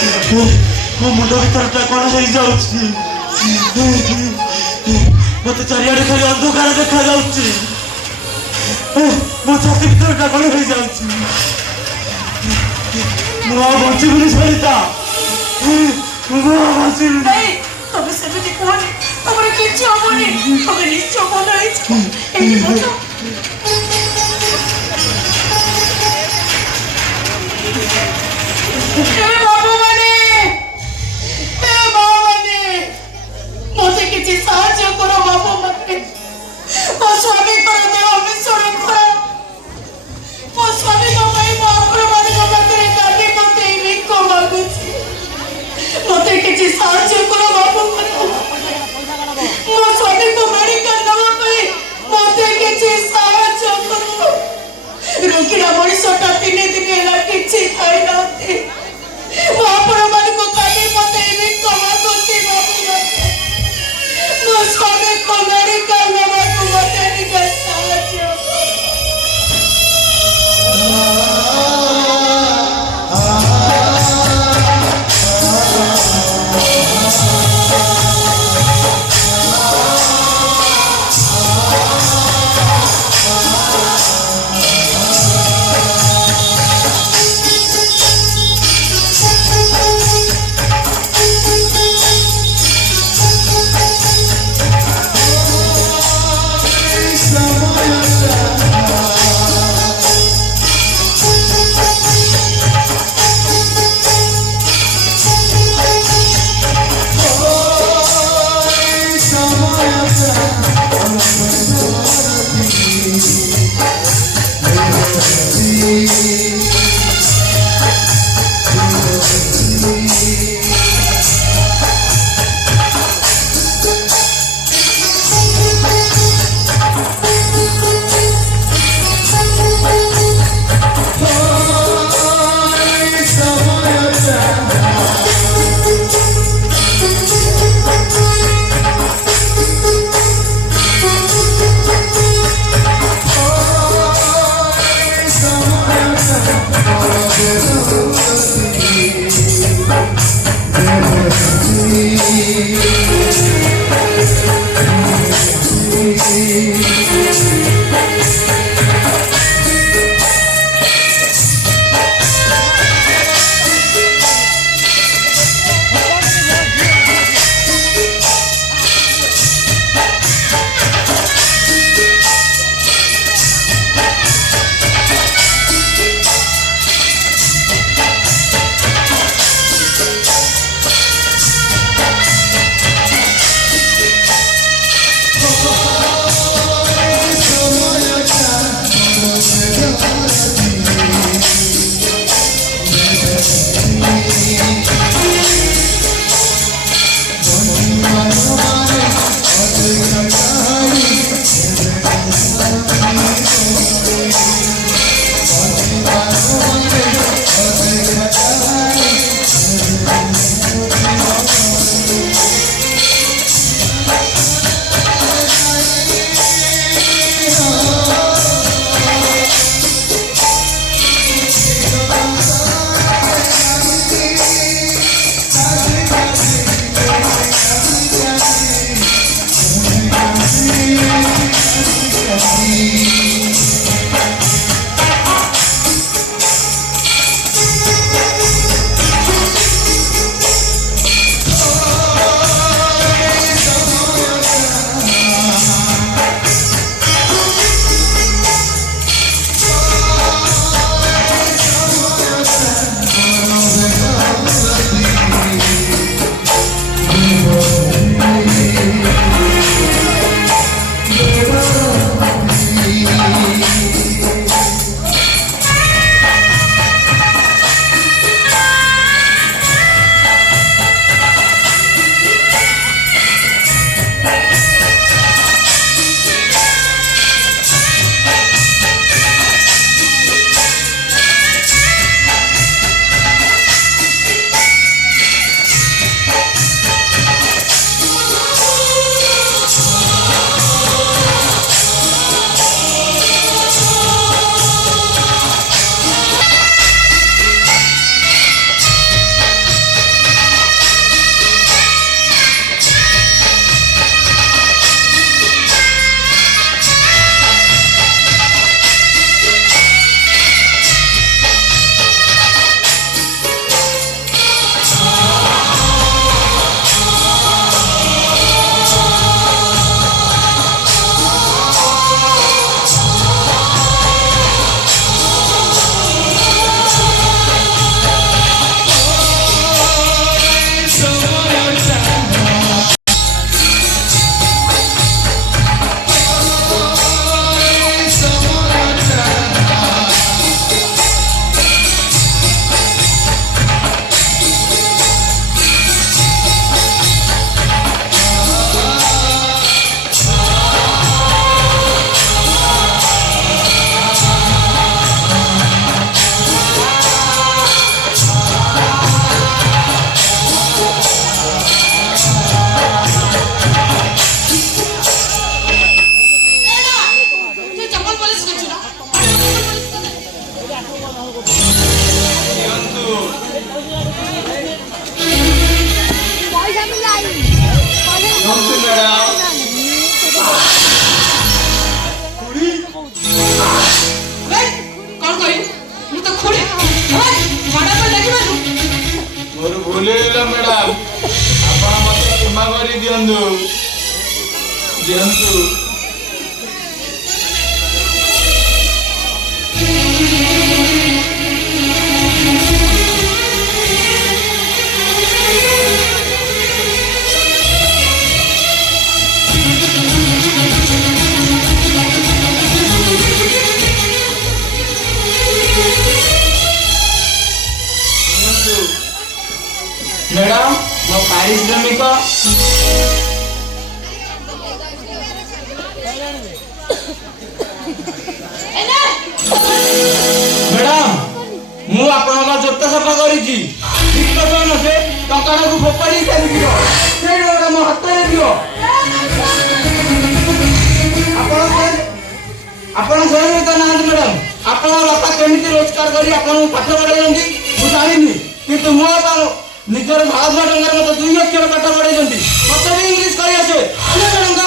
ମୋ ମୁଣ୍ଡ ଭିତରଟା କ'ଣ ହେଇଯାଉଛି। ମତେ ଚାରିଆଡ଼େ ଖାଲି ଅନ୍ଧକାର ଦେଖାଯାଉଛି। ମୋ ଛାତି ଭିତରଟା କ'ଣ ହେଇଯାଉଛି। ମୁଁ ଆଉ ବଞ୍ଚିବିନି ସରିତା, ମୁଁ ଆଉ ବଞ୍ଚିବିନି। ତମେ ସେମିତି କୁହନି, ତମର କିଛି ହବନି, ତମେ ନିଶ୍ଚୟ ଭଲ ହେଇଯିବ। ଏଇ ବସ। মতে কিছু সাহায্য করো বাবু মানে। ମୋ ସ୍ୱାମୀଙ୍କର ଦେହ ଭୀଷଣ ଖରାପ। ମୋ ସ୍ୱାମୀଙ୍କ ପାଇଁ ମୁଁ ଆପଣମାନଙ୍କ ପାଖରେ କାଲି ମତେ ଭିକ ମାଗୁଛି। ମତେ କିଛି ସାହାଯ୍ୟ କର ବାବୁ ମାନେ। ମୋ ସ୍ୱାମୀଙ୍କୁ ମେଡିକାଲ ନେବା ପାଇଁ ମତେ କିଛି ଦିଅନ୍ତୁ ମ୍ୟାଡ଼ାମ। ଖୁଡ଼ି କଣ କହିଲୁ? ମୁଁ ତ ଖୁଡ଼ି ମାଡା କରି ଲାଗିବାରୁ ମୋର ଭୁଲ ହେଇଗଲା ମ୍ୟାଡ଼ାମ। ଆପଣ ମତେ କ୍ଷମା କରି ଦିଅନ୍ତୁ। ଦିଅନ୍ତୁ। ମ୍ୟାଡ଼ାମ ମୋ ପାରିଶ୍ରମିକ। ମ୍ୟାଡ଼ାମ ମୁଁ ଆପଣଙ୍କ ଜୋତା ସଫା କରିଛି। ଠିକ କଥା ସେ ଟଙ୍କାଟାକୁ ଫୋପାଡ଼ି ଚାଲିଯିବ। ସେଇଟା ଗୋଟେ ମୋ ହାତରେ ଦିଅ। ଆପଣ ଶୁଣିବେ ତ ନାହାନ୍ତି ମ୍ୟାଡ଼ାମ। ଆପଣ ବାପା କେମିତି ରୋଜଗାର କରି ଆପଣଙ୍କୁ ପାଠ ପଢ଼ାଇଛନ୍ତି ମୁଁ ଜାଣିନି, କିନ୍ତୁ ମୋ ବାପା ନିଜର ଝାଳ ଟଙ୍କାରେ ମତେ 2 ଅକ୍ଷର ପାଠ ପଢ଼ାଇଛନ୍ତି। ମତେ ବି ଇଂଲିଶ କହି ଆସେ। ଟଙ୍କା